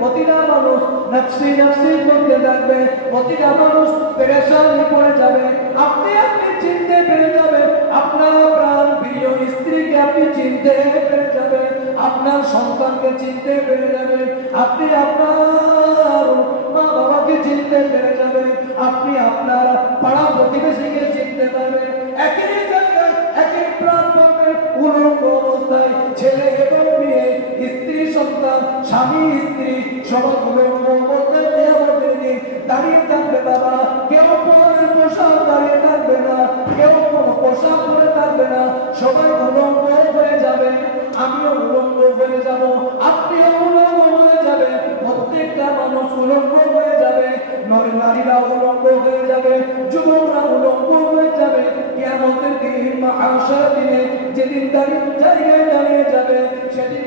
প্রতিটা মানুষ নফসি নফসি করতে থাকবে, প্রতিটা মানুষ পেরেশানি পড়ে যাবে। আপনি চিনতে পেরে যাবেন, আপনার প্রাণ প্রিয় স্ত্রীকে আপনি চিনতে পেরে যাবেন, আপনার সন্তানকে চিনতে পেরে যাবেন, আপনি আপনার মা বাবাকে চিনতে পেরে যাবেন, আপনি আপনার পাড়া প্রতিবেশীকে চিনতে পারবেন। একই জায়গায় একই প্ল্যাটফর্মে উলঙ্গ অবস্থায় ছেলে এবং মেয়ে, স্ত্রী সন্তান, স্বামী স্ত্রী সবাই উলঙ্গ অবস্থায় দাঁড়িয়ে থাকবে। বাবা, কেউ পরের পোশাক দাঁড়িয়ে থাকবে না, কেউ কোনো পোশাক পরে থাকবে না, সবাই উলঙ্গ হয়ে যাবে। আমিও উলঙ্গ হয়ে যাব, আপনিও উলঙ্গ হয়ে যাবে, প্রত্যেকটা মানুষ উলঙ্গ হয়ে যাবে, নারীরা উলঙ্গ হয়ে যাবে, যুবকরা উলঙ্গ হয়ে যাবে। কিয়ামতের দিন, মাহশারের দিনে যেদিন দাঁড়িয়ে জায়গায় দাঁড়িয়ে যাবে, সেদিন